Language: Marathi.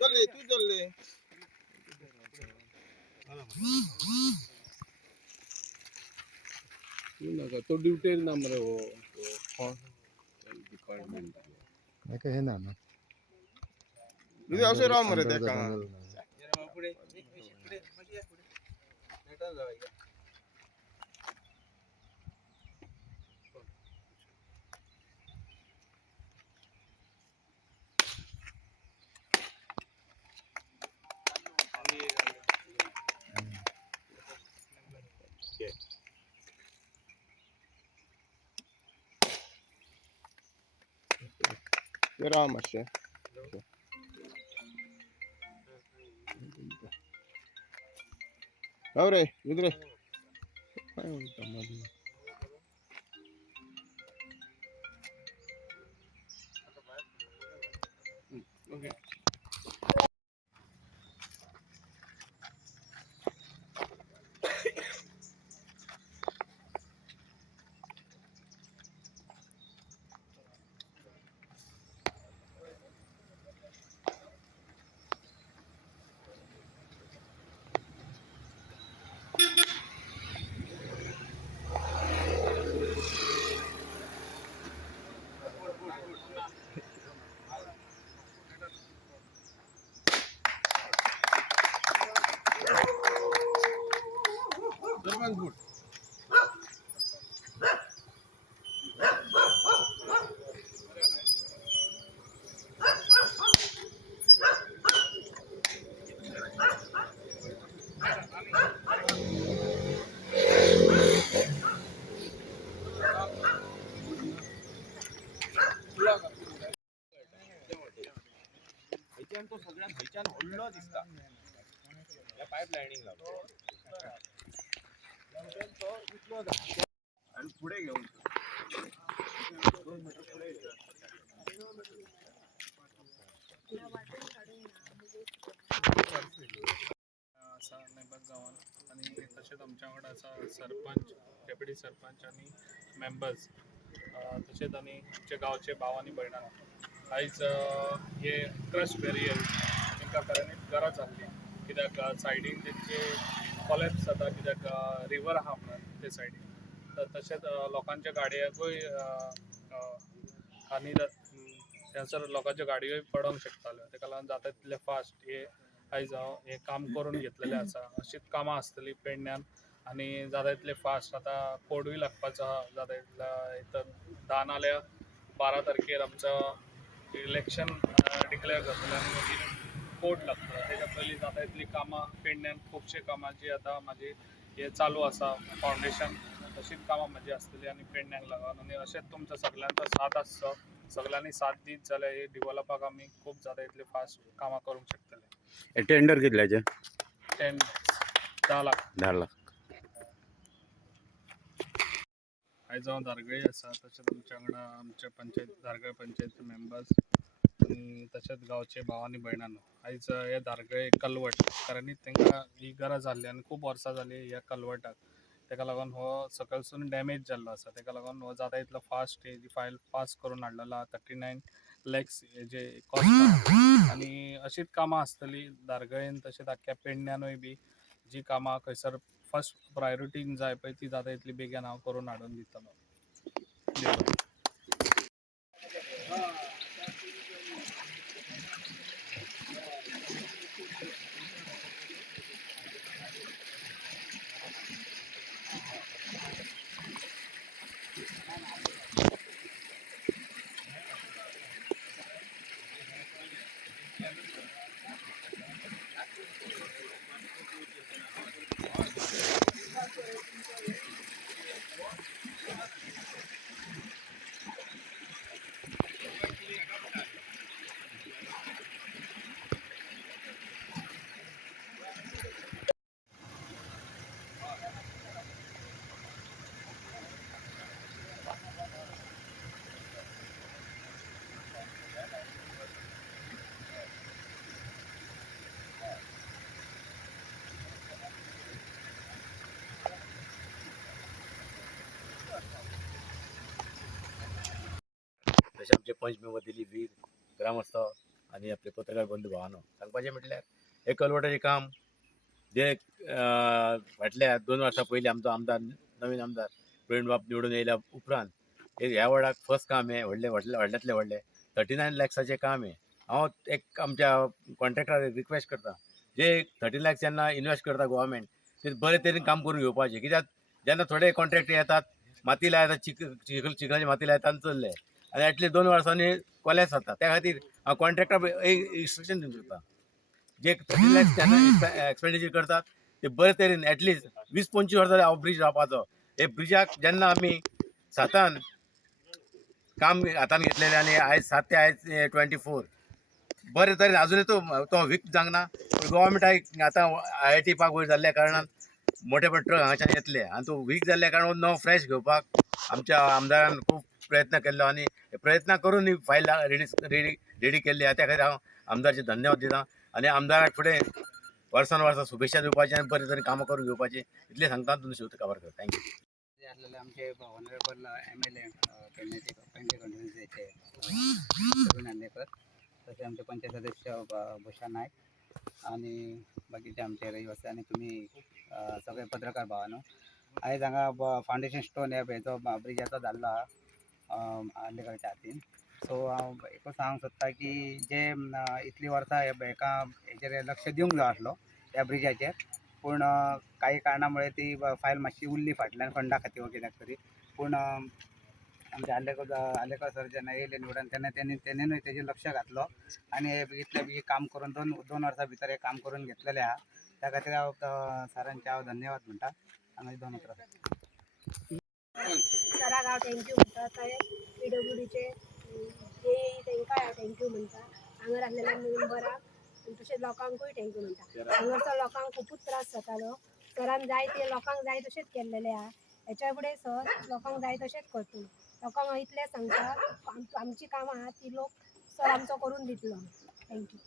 चल तू चल नका तो ड्यूटी नंबर है वो डिपार्टमेंट नाही का हे ना तुझे अवसर राव मरे त्या का राम असे रे इधर काय म्हणता मध्ये ओके गुड तो सगळ्या भाईच्यान हल्लो दिसता या पाईप लाईनिंग आणि पुढे घेऊन 2 मीटर पुढे असा नेमबाज जावन आणि तसेच आमच्याकडे असा सरपंच डेप्युटी सरपंच आणि मेंबर्स तसेच आणि आमच्या गावचे भाव आणि भयणां आयज हे क्रश बेरियर तांकां करण्याची गरज आसली कित्याक सायडीन तेंचे कॉलेप्स जाता कित्याक रिवर आहा म्हणून ते सायडीन तशेंच लोकांच्या गाडयांकूय हानी थंयसर लोकांच्यो गाडयोय पडोंक शकताल्यो ताका लागून जाता तितले फास्ट हे आयज हांव हे काम करून घेतलेलें आसा अशीच कामां आसतलीं पेडण्यान आनी जाता तितले फास्ट आतां कोडूय लागपाचो आहा जाता तितलो 10 नाल्यार 12 तारखेर आमचो इलेक्शन डिक्लेअर जातलें आनी मागीर कोड लागतलो तेच्या पयलीं जाता तितलीं कामां पेडण्यान खुबशे कामां जी आतां म्हाजी हे चालू आसा फावंडेशन तशीच कामां म्हाजी आसतलीं आनी पेडण्याक लागून आनी अशेंच तुमचो सगळ्यांचो साथ आसचो सगळ्यांनी साथ दीत जाल्यार हे डेव्हलपाक आमी खूब जाता तितले फास्ट कामां करूंक शकतले टेंडर कितल्याचे 10 लाख 10 लाख आयज हांव धारगळे आसा तशेंच आमच्या वांगडा आमचे पंचायत धारगळे पंचायत मेंबर्स आनी तशेंच गांवचे भाव आनी भयणांनो आयज हे धारगळे कलवट कारण तांकां ही गरज आसली आनी खूब वर्सां जालीं ह्या कलवटाक ताका लागून हो सकलसून डॅमेज जाल्लो आसा ताका लागून हो जाता तितलो फास्ट हेजी फायल पास करून हाडलेलो आहा 39 लॅक्स हेजे कॉस्ट आनी अशीच कामां आसतलीं धारगळेन तशेंच आख्ख्या पेडण्यानूय बी जी कामां खंयसर फर्स्ट प्रायोरिटीन जाय पळय ती जाता तितली बेगीन हांव करून हाडून दितलो तसे आमचे पंच मेंबर दिलीप वीर ग्रामस्थ आणि आपले पत्रकार बंधू भावांनो, सांगपाचें म्हटल्यार हे कलवटाचें काम जे फाटल्या 2 वर्सां पयलीं आमचो आमदार नवीन आमदार प्रवीण बाब निवडून येयल्या उपरांत ह्या वर्डाक फर्स्ट काम हे व्हडल्यांतलें व्हडलें 39 लॅक्साचें काम हे. हांव एक आमच्या कॉन्ट्रॅक्टराक रिक्वेस्ट करता, जे 30 लॅक्स जेन्ना इन्वेस्ट करता गव्हर्मेंट ते बरे तरेन काम करून घेवपाचें. कित्याक जेन्ना थोडे कॉन्ट्रॅक्ट येतात, माती लायतात, चिखलाची माती लायतात आनी चल्ले, आनी ॲटलीस्ट 2 वर्सांनी कोलेस जाता. त्या खातीर हांव कॉन्ट्रॅक्टर एक इन्स्ट्रक्शन दिवंक सोदता, जे 30 लॅक्स जेन्ना एक्सपेंडिचर करतात ते बरे तरेन ॲटलीस्ट 20-25 वर्सां हांव ब्रिज रावपाचो. हे ब्रिजाक जेन्ना आमी 7 काम हातान घेतलेलें आनी आयज 7 ते आयज 24 बरे तरेन अजुनूय तो वीक जावंक ना. गव्हर्मेंटाक आतां IIT पार्क वयर जाल्ल्या कारणान मोठे मोठे ट्रक हांगाच्यान येतले आनी तो वीक जाल्ल्या कारणान नवो फ्रेश घेवपाक आमच्या आमदारान खूब प्रयत्न केल्लो आनी प्रयत्न करून ही फायल रेडी केल्ली आहा. त्या खातीर हांव आमदारचे धन्यवाद दिता आनी आमदाराक फुडें वर्सान वर्सा शुभेच्छा दिवपाची आनी बरे तरेन कामां करून घेवपाची इतलें सांगता तुमचें शेवट काबार करता. थँक्यू. असलेले आमचे ऑनरेबल MLA पेडणेचे कॉन्स्टिट्युएन्सीचे प्रवीण नांदेकर, तसे आमचे पंचायत सदस्य भूषण नायक आणि बाकीचे आमचे रहिवासी आणि तुम्ही सगळे पत्रकार भावांनो, आयज हांगा फावंडेशन स्टोन ह्या हेचो ब्रिजाचो जाल्लो आहा आंबेडकराच्या हातीन. सो हांव एकूच सांगूंक सोदता की जे इतलीं वर्सां हेचेर लक्ष दिवंक जाय आसलो ह्या ब्रिजाचेर, पूण काही कारणामुळे ती फायल मातशी उरली फाटल्यान फंडा खातीर वा कित्याक तरी. पूण आमचे आलेकर सर जेन्ना येयले निवडून तेन्ना तेणेनूय तेजेर लक्ष घातलो आनी इतलें बेगीन काम करून दोन वर्सां भितर हे काम करून घेतलेलें आहा. त्या खातीर हांव सरांचे हांव धन्यवाद म्हणटा. हांगा 2 उतरां. सराक हांव थँक्यू म्हणटा. थंय PWDचे तांकां हांव थँक्यू म्हणटा. हांगा रावलेल्या मेंबराक तशेंच लोकांकूय थँक्यू म्हणटा. हांगासर लोकांक खुबूच त्रास जातालो. सरान जाय ते लोकांक जाय तशेंच केल्लेलें आहा. हेच्या फुडें सर लोकांक जाय तशेंच करतलो. लोकांक हांव इतलें सांगता, आमची कामां आहा ती लोक सर आमचो करून दितलो. थँक्यू.